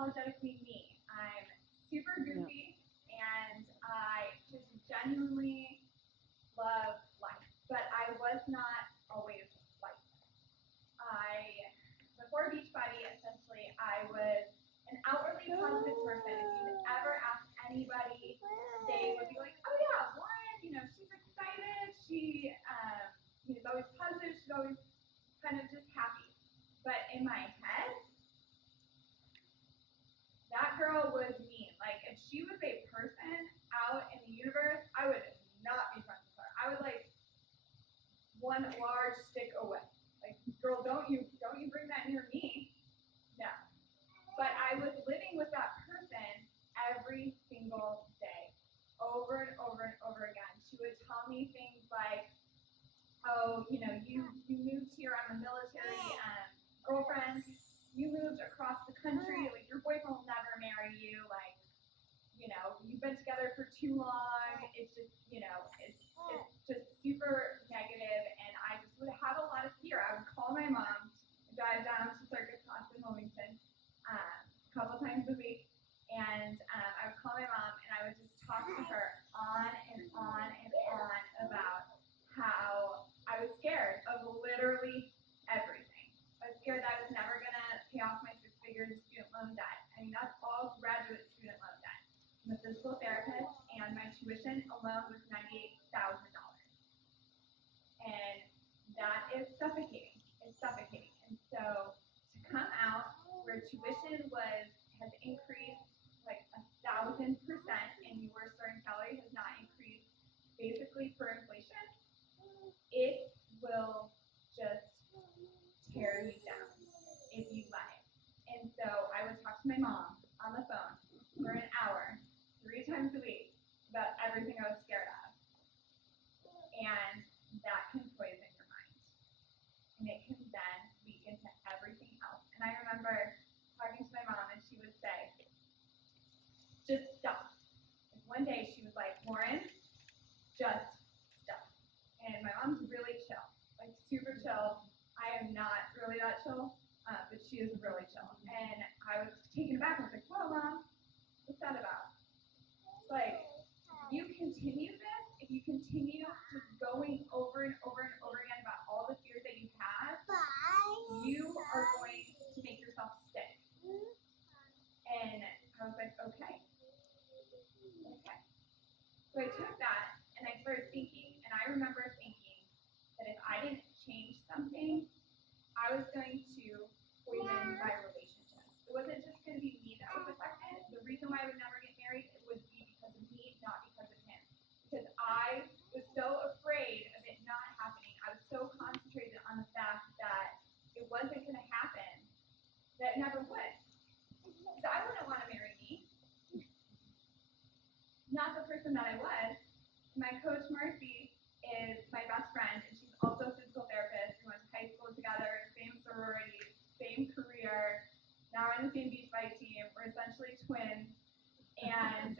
unapologetically me. I'm super goofy, and I just genuinely love life. But I was not always like this. Before Beachbody, essentially, I was an outwardly positive person. If you would ever ask anybody, they would be like, oh yeah, Lauren, she's excited. She is always positive. She's always kind of just happy. But in my head, that girl was mean. Like, if she was a person out in the universe, I would not be friends with her. I would like one large stick away. Like, girl, don't you bring that near me. No. But I was living with that person every single day, over and over and over again. She would tell me things like, oh, you moved here, I'm a military girlfriend, you moved across the country, like your boyfriend will never marry you, like, you've been together for too long, it's just, it's just super negative, and I just would have a lot of fear. I would call my mom, drive down to Circus Cost in Wilmington a couple times a week, and I would call my mom, and I would just talk to her on and on and on about how I was scared of literally everything. I was scared that I was never going to pay off my 6 figures of student loan debt. I mean, that's all graduate student loan debt. I'm a physical therapist, and my tuition alone was $98,000. And that is suffocating. It's suffocating. And so to come out where tuition has increased like 1,000%, and your starting salary has not increased basically for inflation, it will just tear you down if you let it. And so I would talk to my mom on the phone for an hour, 3 times a week, about everything I was scared of. And that can poison your mind. And it can then leak into everything else. And I remember talking to my mom, and she would say, just stop. And one day she was like, Lauren, just stop. And my mom's really chill, like super chill. I am not really that chill, but she is really chill. And I was taken aback. I was like, whoa, Mom, what's that about? It's like, you continue this, if you continue just going over and over and over again about all the fears that you have, you are going to make yourself sick. And I was like, okay. So I took that, and I started thinking, and I remember thinking that if I didn't change something, I was going to poison my relationships. It wasn't just going to be me that was affected. The reason why I would never get married, it would be because of me, not because of him. Because I was so afraid of it not happening. I was so concentrated on the fact that it wasn't going to happen that it never would. Because I wouldn't want to marry me. Not the person that I was. My coach, Marcy, is my best friend, and she's also a physical therapist. We went to high school together, same sorority, same career. Now we're on the same Beachbody team. We're essentially twins. And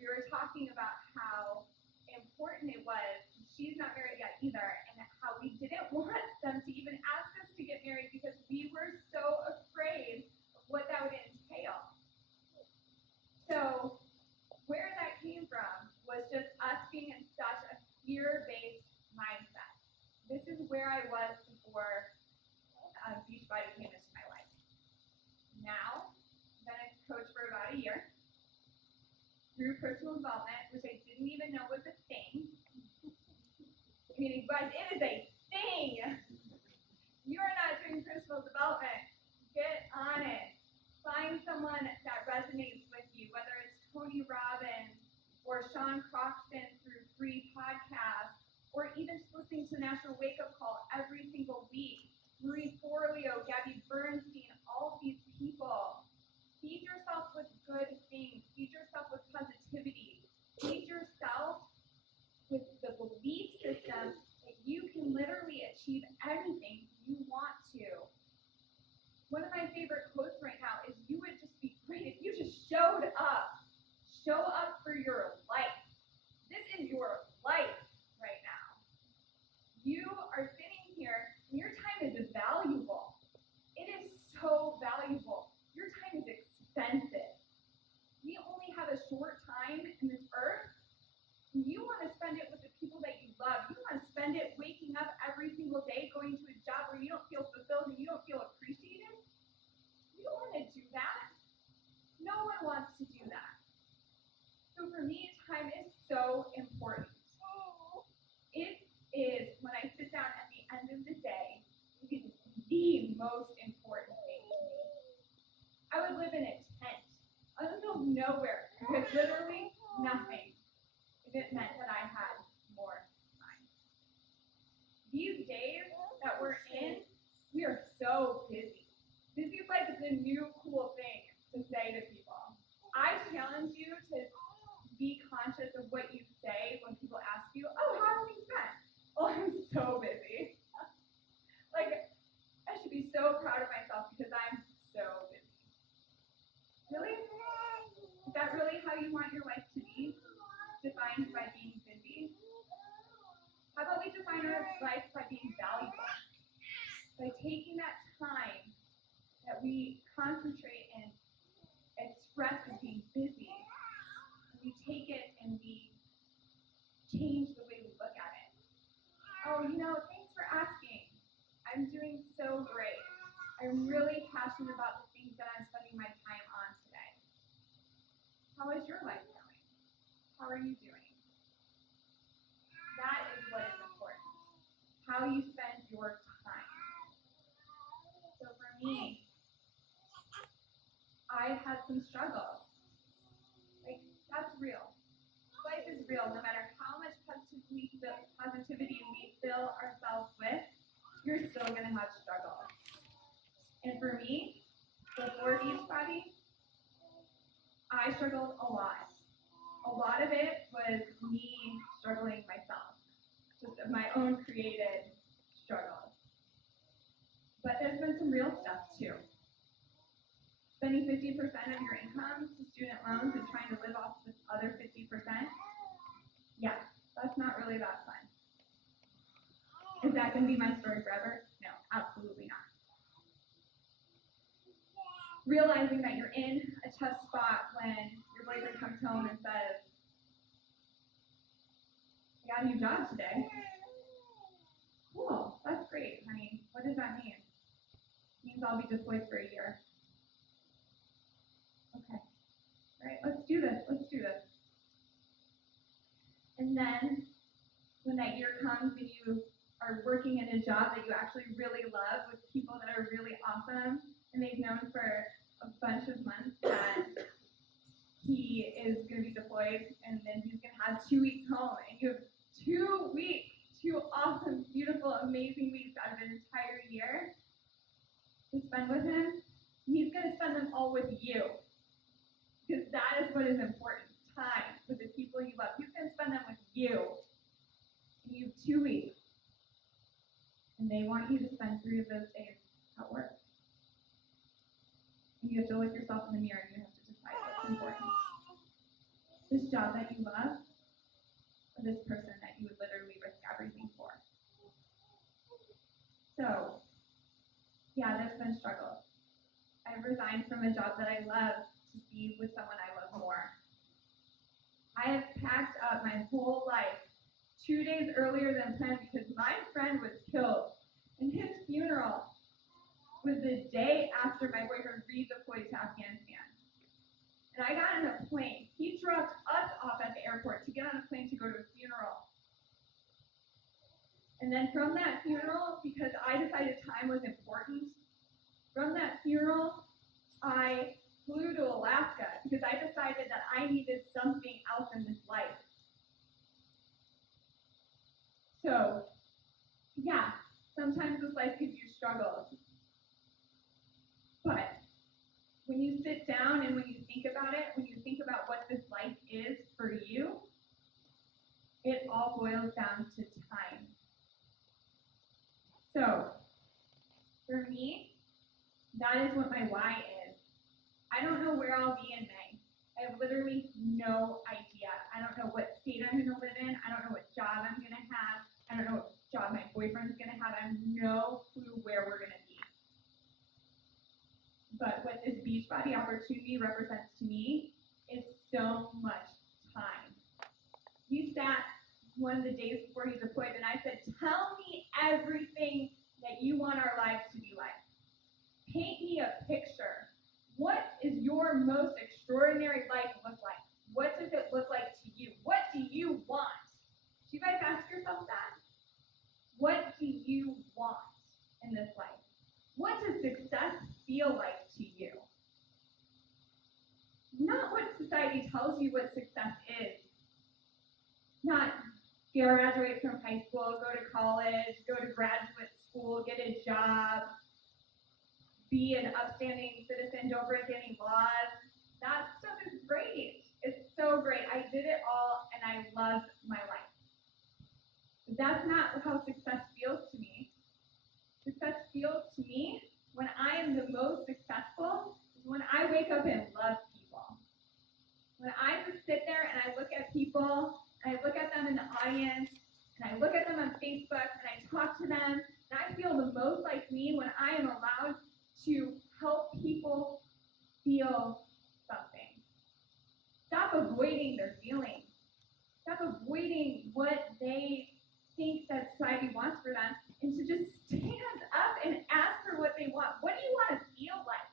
we were talking about how important it was. She's not married yet either, and how we didn't want them to even ask us to get married because we were so afraid of what that would entail. So where that came from was just us being in such a fear-based mindset. This is where I was before Beachbody came into my life. Now, I've been a coach for about a year through personal development, which I didn't even know was a thing. I mean, guys, it is a thing. You are not doing personal development. Get on it. Find someone that resonates with you, whether it's Tony Robbins or Sean Croxton through free podcasts, or even just listening to the National Wake Up Call every single week. Marie Forleo, Gabby Bernstein, all of these people. Feed yourself with good things. Feed yourself with positivity. Feed yourself with the belief system that you can literally achieve anything you want to. One of my favorite quotes right now is, you would just be great if you just showed up. Show up for your life. This is your life right now. You are sitting here, and your time is valuable. It is so valuable. Your time is expensive. You want to spend it with the people that you love. You want to spend it waking up every single day, going to a job where you don't feel fulfilled and you don't feel appreciated. You don't want to do that. No one wants to do that. So for me, time is so important. It is, when I sit down at the end of the day, it is the most important thing to me. I would live in a tent, out of the middle of nowhere, with literally nothing, if it meant that I had more time. These days that we're in, we are so busy. Busy is like the new cool thing to say to people. I challenge you to be conscious of what you say when people ask you, oh, how have things been? Oh, I'm so busy. Like, I should be so proud of myself because I'm so busy. Really? Is that really how you want your life to be? Defined by being busy? How about we define our life by being valuable? By taking that time that we concentrate and express as being busy, and we take it and we change the way we look at it. Oh, thanks for asking. I'm doing so great. I'm really passionate about the things that I'm spending my time on today. How is your life going? How are you doing? That is what is important. How you spend your time. So for me, I've had some struggles. Like, that's real. Life is real. No matter how much positivity we fill ourselves with, you're still going to have struggles. And for me, before Beachbody, I struggled a lot. A lot of it was me struggling myself, just of my own created struggles. But there's been some real stuff too. Spending 50% of your income to student loans and trying to live off the other 50%, yeah, that's not really that fun. Is that going to be my story forever? No, absolutely not. Realizing that you're in a tough spot when your boyfriend comes home and says, I got a new job today. Cool, that's great, honey. What does that mean? It means I'll be deployed for a year. Okay, all right, let's do this. And then when that year comes and you are working in a job that you actually really love with people that are really awesome, and they've known for a bunch of months that he is going to be deployed, and then he's going to have 2 weeks home, and you have 2 weeks, 2 awesome, beautiful, amazing weeks out of an entire year to spend with him. He's going to spend them all with you, because that is what is important, time with the people you love. He's going to spend them with you, and you have 2 weeks, and they want you to spend 3 of those days at work. And you have to look yourself in the mirror and you have to decide what's important. This job that you love, or this person that you would literally risk everything for. So, yeah, there's been struggles. I've resigned from a job that I love to be with someone I love more. I have packed up my whole life 2 days earlier than planned because my friend was killed, and his funeral was the day after my boyfriend redeployed to Afghanistan. And I got on a plane. He dropped us off at the airport to get on a plane to go to a funeral. And then from that funeral, because I decided time was important, from that funeral, I flew to Alaska because I decided that I needed something else in this life. So, yeah, sometimes this life gives you struggles. But when you sit down and when you think about it, when you think about what this life is for you, it all boils down to time. So, for me, that is what my why is. I don't know where I'll be in May. I have literally no idea. I don't know what state I'm going to live in. I don't know what job I'm going to have. I don't know what job my boyfriend's going to have. I have no clue where we're going to be. But what this Beachbody opportunity represents to me is so much time. You sat the days before he deployed, and I said, tell me everything that you want our lives to be like. Paint me a picture. What is your most extraordinary life look like? What does it look like to you? What do you want? Do you guys ask yourself that? What do you want in this life? What does success feel like to you? Not what society tells you what success is. Not graduate from high school, go to college, go to graduate school, get a job, be an upstanding citizen, don't break any laws. That stuff is great. It's so great. I did it all, and I loved my life. But that's not how success feels to me. Success feels to me when I am the most successful is when I wake up and love people. When I just sit there and I look at people, and I look at them in the audience, and I look at them on Facebook, and I talk to them, and I feel the most like me when I am allowed to help people feel something. Stop avoiding their feelings. Stop avoiding what they think that society wants for them, and to just stand up and ask for what they want. What do you want to feel like?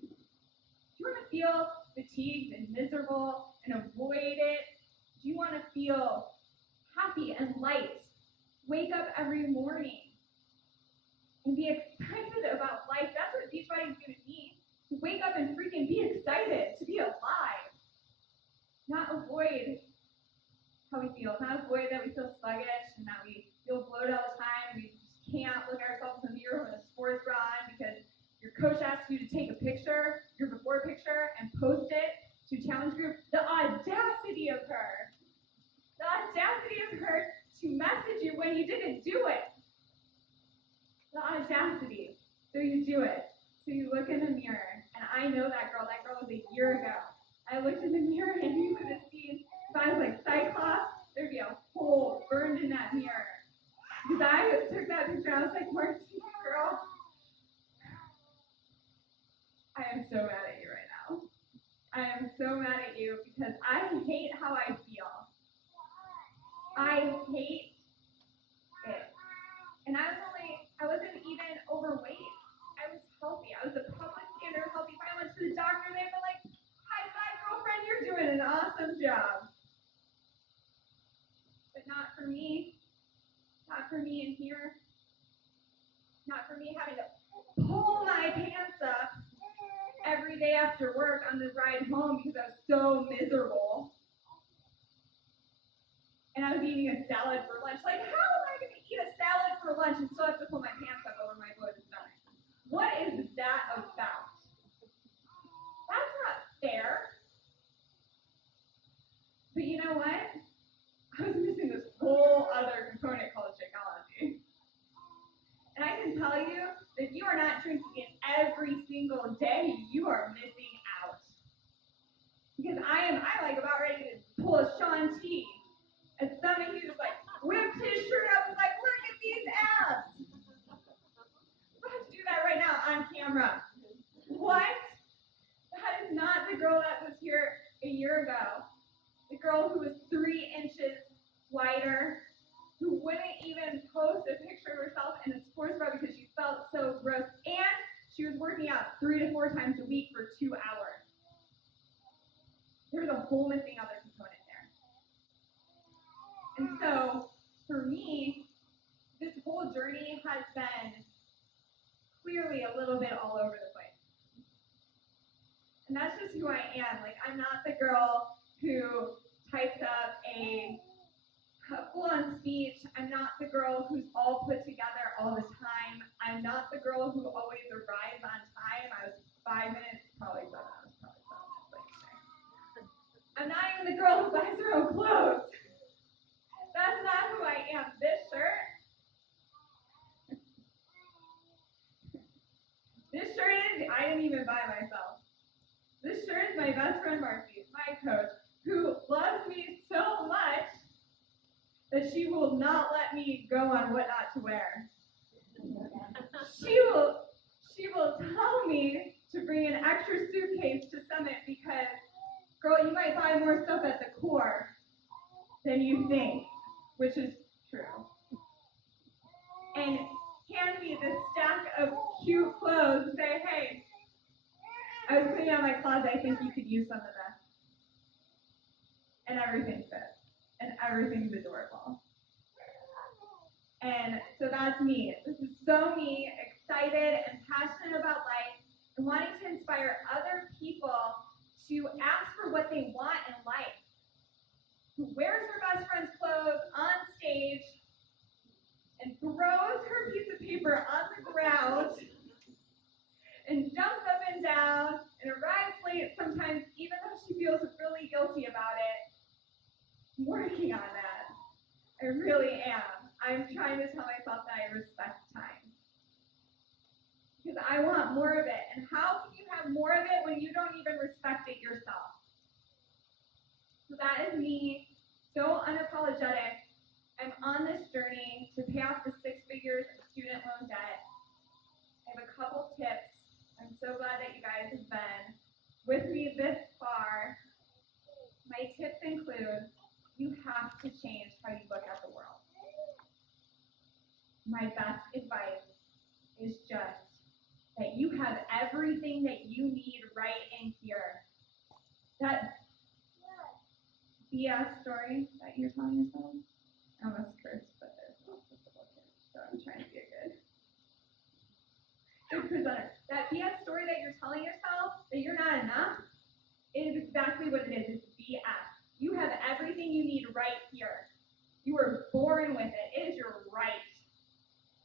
Do you want to feel fatigued and miserable and avoid it? Do you want to feel happy and light? Wake up every morning and be excited about life. That's what Beachbody is going to need. To wake up and freaking be excited, to be alive. Not avoid how we feel. Not avoid that we feel sluggish and that we feel bloated all the time. We just can't look at ourselves in the mirror with a sports bra on because your coach asks you to take a picture, your before picture, and post it to challenge group. The audacity of her. The audacity of her to message you when you didn't do it. The audacity. So you do it. So you look in the mirror, and I know that girl. That girl was a year ago. I looked in the mirror, and you could have seen, if I was like Cyclops, there'd be a hole burned in that mirror. Because I took that picture, and I was like, Marcy, girl, I am so mad at you right now. I am so mad at you because I hate how I feel. I hate it. And I wasn't even overweight. I was healthy. I was a public standard healthy. If I went to the doctor, they'd be like, high five, girlfriend, you're doing an awesome job. But not for me. Not for me in here. Not for me having to pull my pants up every day after work on the ride home because I was so miserable. And I was eating a salad for lunch. Like, how am I going to eat a salad for lunch and still have to pull my pants up over my bloated stomach? What is that about? That's not fair. But you know what? I was missing this whole other component called Shakeology. And I can tell you that if you are not drinking it every single day, you are missing out. Because I'm like about ready to pull a Shaun T. And suddenly he just like whipped his shirt up and was like, look at these abs. I'm about to do that right now on camera. What? That is not the girl that was here a year ago. The girl who was 3 inches wider, who wouldn't even post a picture of herself in a sports bra because she felt so gross. And she was working out 3 to 4 times a week for 2 hours. There was a whole missing other component. And so, for me, this whole journey has been clearly a little bit all over the place. And that's just who I am. Like, I'm not the girl who types up a full-on speech. I'm not the girl who's all put together all the time. I'm not the girl who always arrives on time. I was 5 minutes, probably 7. I was probably 7 minutes late today. I'm not even the girl who buys her own clothes. That's not who I am. This shirt I didn't even buy myself. This shirt is my best friend Marcy, my coach, who loves me so much that she will not let me go on what not to wear. She will tell me to bring an extra suitcase to Summit because, girl, you might buy more stuff at the core than you think. which is true, and hand me this stack of cute clothes and say, hey, I was cleaning out my closet, I think you could use some of this. And everything fits, and everything's adorable. And so that's me. This is so me, excited and passionate about life, and wanting to inspire other people to ask for what they want in life. Who wears her best friend's clothes on stage and throws her piece of paper on the ground and jumps up and down and arrives late sometimes, even though she feels really guilty about it. I'm working on that. I really am. I'm trying to tell myself that I respect time. Because I want more of it. And how can you have more of it when you don't even respect it yourself? So that is me, so unapologetic. I'm on this journey to pay off the 6 figures of student loan debt. I have a couple tips. I'm so glad that you guys have been with me this far. My tips include, you have to change how you look at the world. My best advice is just that you have everything that you need right in here. That BS story that you're telling yourself, I almost cursed, but there's lots of little kids, so I'm trying to be a good presenter. That BS story that you're telling yourself, that you're not enough, is exactly what it is. It's BS. You have everything you need right here. You were born with it. It is your right.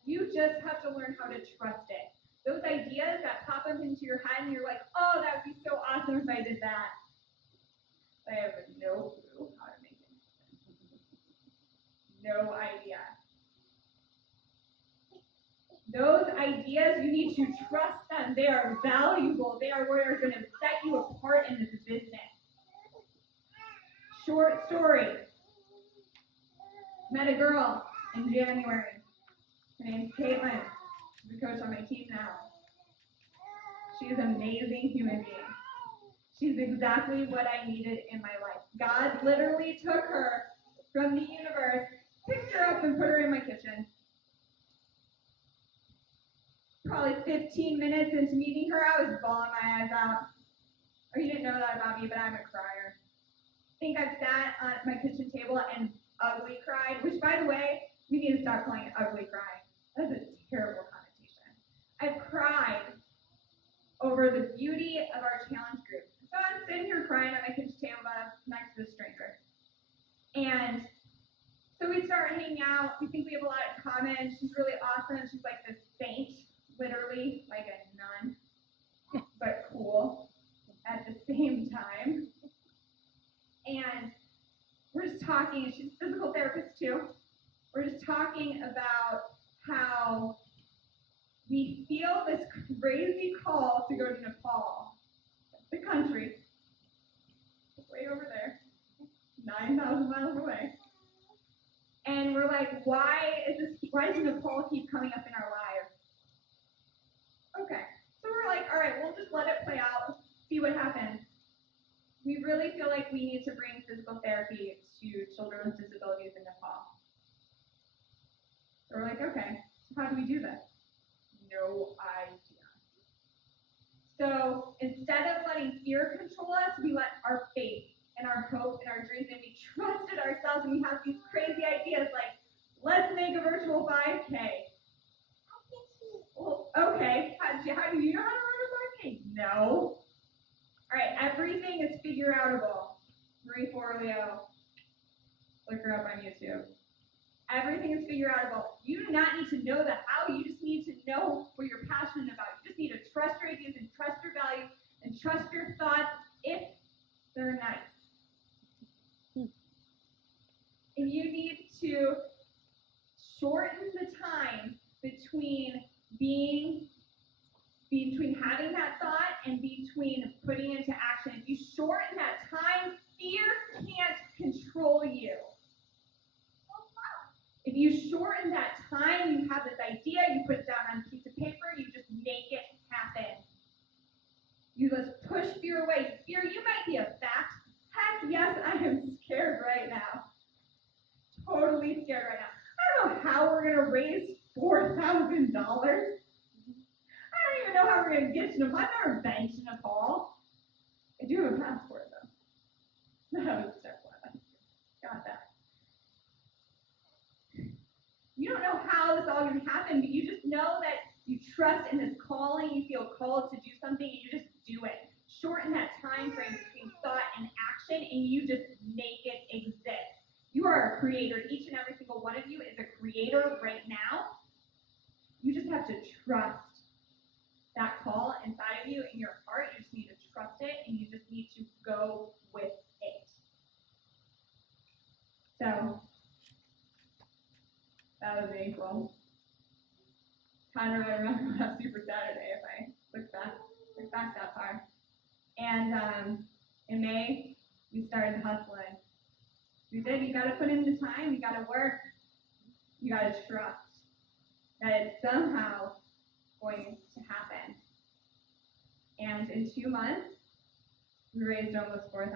You just have to learn how to trust it. Those ideas that pop up into your head and you're like, oh, that would be so awesome if I did that. I have no clue how to make it happen. No idea. Those ideas, you need to trust them. They are valuable. They are what are going to set you apart in this business. Short story. Met a girl in January. Her name's Caitlin. She's a coach on my team now. She is an amazing human being. She's exactly what I needed in my life. God literally took her from the universe, picked her up, and put her in my kitchen. Probably 15 minutes into meeting her, I was bawling my eyes out. Oh, you didn't know that about me, but I'm a crier. I think I've sat on my kitchen table and ugly cried, which, by the way, we need to stop calling it ugly crying. That's a terrible connotation. I've cried over the beauty of our challenge groups. So I'm sitting here crying at my kitchen table next to a stranger. And so we start hanging out. We think we have a lot in common. She's really awesome. She's like this saint, literally, like a nun, but cool at the same time. And we're just talking, and she's a physical therapist too. We're just talking about how we feel this crazy call to go to Nepal, the country, way over there, 9,000 miles away. And we're like, why does Nepal keep coming up in our lives? Okay, so we're like, all right, we'll just let it play out, see what happens. We really feel like we need to bring physical therapy to children with disabilities in Nepal. So we're like, okay, so how do we do this? No idea. So instead of letting fear control us, we let our faith and our hope and our dreams, and we trusted ourselves, and we have these crazy ideas like, let's make a virtual 5K. Well, okay, how do you know how to run a 5K? No. All right, everything is figure-outable. Marie Forleo, look her up on YouTube. Everything is figure-outable. You do not need to know the how, you just need to know what you're passionate about. You just need to trust your ideas and trust your values and trust your thoughts if they're nice. And you need to shorten the time between having that thought and between putting into action. If you shorten that time, fear can't control you. If you shorten that time, you have this idea, you put it down on a piece of paper, you just make it happen. You just push fear away. Fear, you might be a fact. Heck yes, I am scared right now. Totally I don't even know how we're going to get to Nepal. I've never been to Nepal. I do have a passport, though. That was step one. Got that. You don't know how this all going to happen, but you just know that you trust in this calling. You feel called to do something, and you just do it. Shorten that time frame between thought and action, and you just make it exist. You are a creator. Each and every single one of you is a creator right now. You just have to trust that call inside of you in your heart. You just need to trust it, and you just need to go with it. So, that was April. Kind of remember last Super Saturday if I look back that far. And in May, we started hustling. We did. You got to put in the time. You got to work. You got to trust that it's somehow going to happen. And in 2 months, we raised almost $4,000.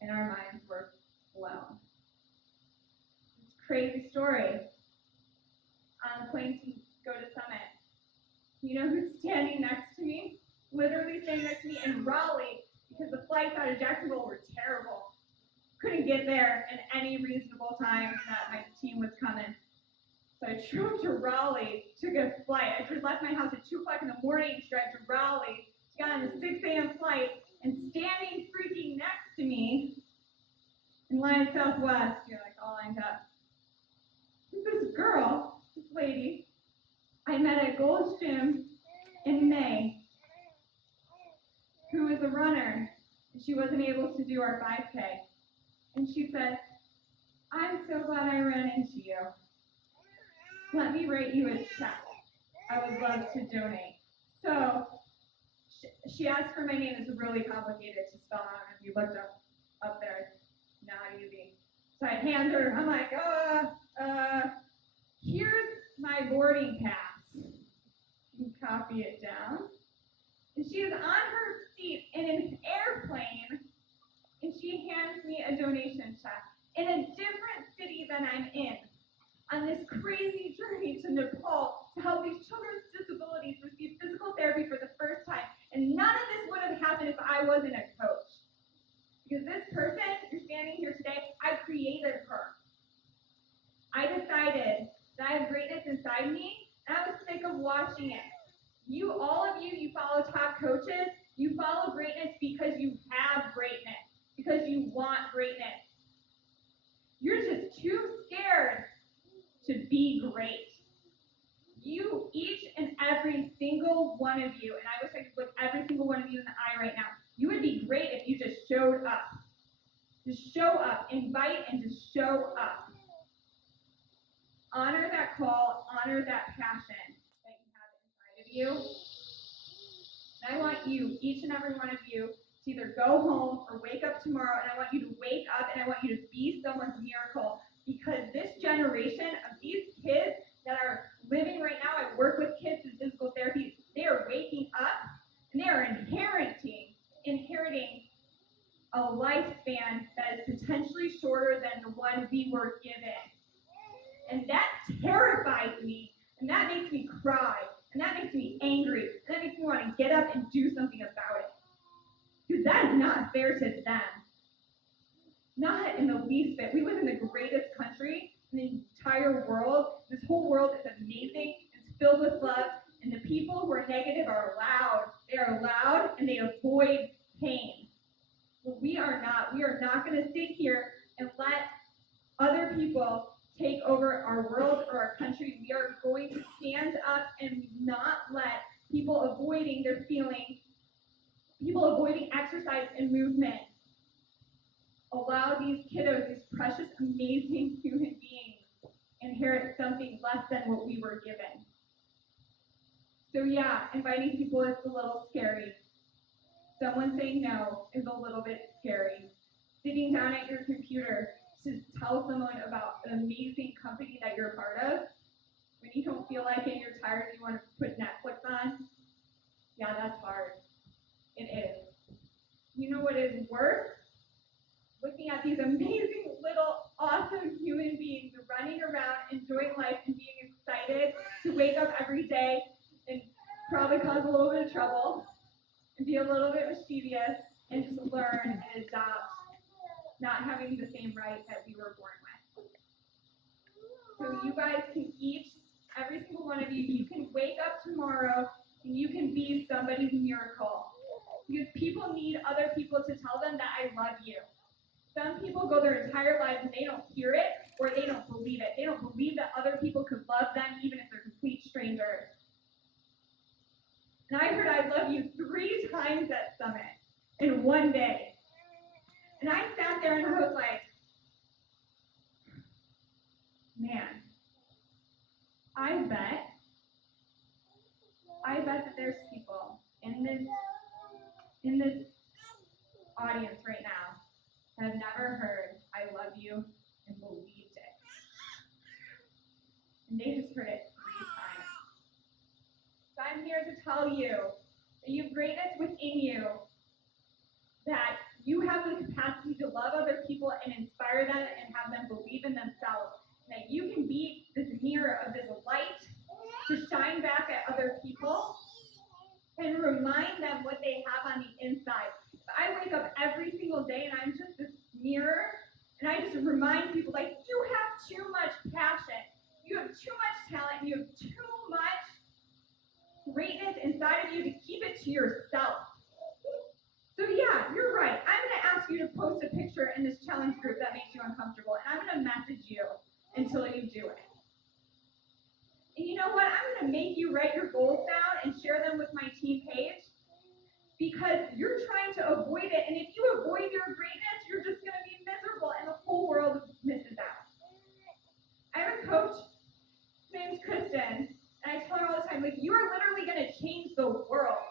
And our minds were blown. It's a crazy story. On the plane to go to Summit, you know who's standing next to me? Literally standing next to me in Raleigh, because the flights out of Jacksonville were terrible. Couldn't get there in any reasonable time that my team was coming. So I drove to Raleigh, took a flight. I just left my house at 2 o'clock in the morning to drive to Raleigh, got on the 6 a.m. flight, and standing freaking next to me in line at Southwest, you're like all lined up, is this girl, this lady, I met at Gold's Gym in May, who was a runner, and she wasn't able to do our 5K. And she said, I'm so glad I ran into you. Let me write you a check. I would love to donate. So she asked for my name. It's really complicated to spell out. If you looked up there, not easy. So I hand her, I'm like, here's my boarding pass. You can copy it down. And she is on her seat in an airplane, and she hands me a donation check in a different city than I'm in, on this crazy journey to Nepal to help these children with disabilities receive physical therapy for the first time. And none of this would have happened if I wasn't a coach. Because this person, you're standing here today, I created her. I decided that I have greatness inside me, and I was sick of watching it. You, all of you, you follow top coaches, you follow greatness because you have greatness, because you want greatness. You're just too scared to be great. You, each and every single one of you, and I wish I could look every single one of you in the eye right now, you would be great if you just showed up. Just show up, invite, and just show up. Honor that call, honor that passion that you have inside of you. And I want you, each and every one of you, to either go home or wake up tomorrow, and I want you to wake up and I want you to be someone's miracle, because this generation of these kids that are living right now, I work with kids in physical therapy, they are waking up and they are inheriting a lifespan that is potentially shorter than the one we were given. And that terrifies me, and that makes me cry, and that makes me angry, and that makes me want to get up and do something about it. Because that is not fair to them. Not in the least bit. We live in the greatest country in the entire world. This whole world is amazing. It's filled with love, and the people who are negative are loud. They are loud, and they avoid pain. But we are not. We are not going to sit here and let other people take over our world or our country. We are going to stand up and not let people avoiding their feelings, people avoiding exercise and movement, allow these kiddos, these precious, amazing human beings, inherit something less than what we were given. So yeah, inviting people is a little scary. Someone saying no is a little bit scary. Sitting down at your computer to tell someone about an amazing company that you're a part of, when you don't feel like it, you're tired, you want to put Netflix on, yeah, that's hard. It is. You know what is worse? Looking at these amazing little awesome human beings running around, enjoying life, and being excited to wake up every day and probably cause a little bit of trouble and be a little bit mischievous and just learn and adopt not having the same right that we were born with. So you guys can each, every single one of you, you can wake up tomorrow and you can be somebody's miracle. Because people need other people to tell them that I love you. Some people go their entire lives and they don't hear it or they don't believe it. They don't believe that other people could love them even if they're complete strangers. And I heard I love you 3 times at Summit in one day. And I sat there and I was like, man, I bet that there's people in this audience right now that have never heard I love you and believed it. And they just heard it 3 times. So I'm here to tell you that you have greatness within you, that you have the capacity to love other people and inspire them and have them believe in themselves. That you can be this mirror of this light to shine back at other people and remind them what they have on the inside. I wake up every single day and I'm just this mirror and I just remind people, like, you have too much passion, you have too much talent, you have too much greatness inside of you to keep it to yourself. So yeah, you're right. I'm going to ask you to post a picture in this challenge group that makes you uncomfortable, and I'm going to message you until you do it. And you know what? I'm going to make you write your goals down and share them with my team page because you're trying to avoid it, and if you avoid your greatness, you're just going to be miserable, and the whole world misses out. I have a coach, his name's Kristen, and I tell her all the time, like, you are literally going to change the world.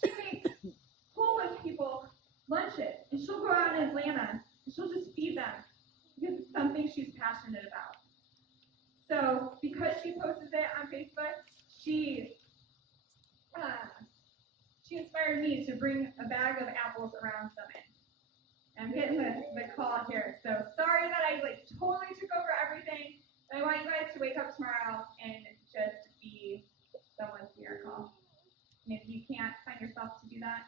She makes homeless people lunches, and she'll go out in Atlanta, and she'll just feed them because it's something she's passionate about. So, because she posted it on Facebook, she inspired me to bring a bag of apples around Summit. I'm getting the call here, so sorry that I totally took over everything, but I want you guys to wake up tomorrow and just be someone's miracle. And if you can't find yourself to do that,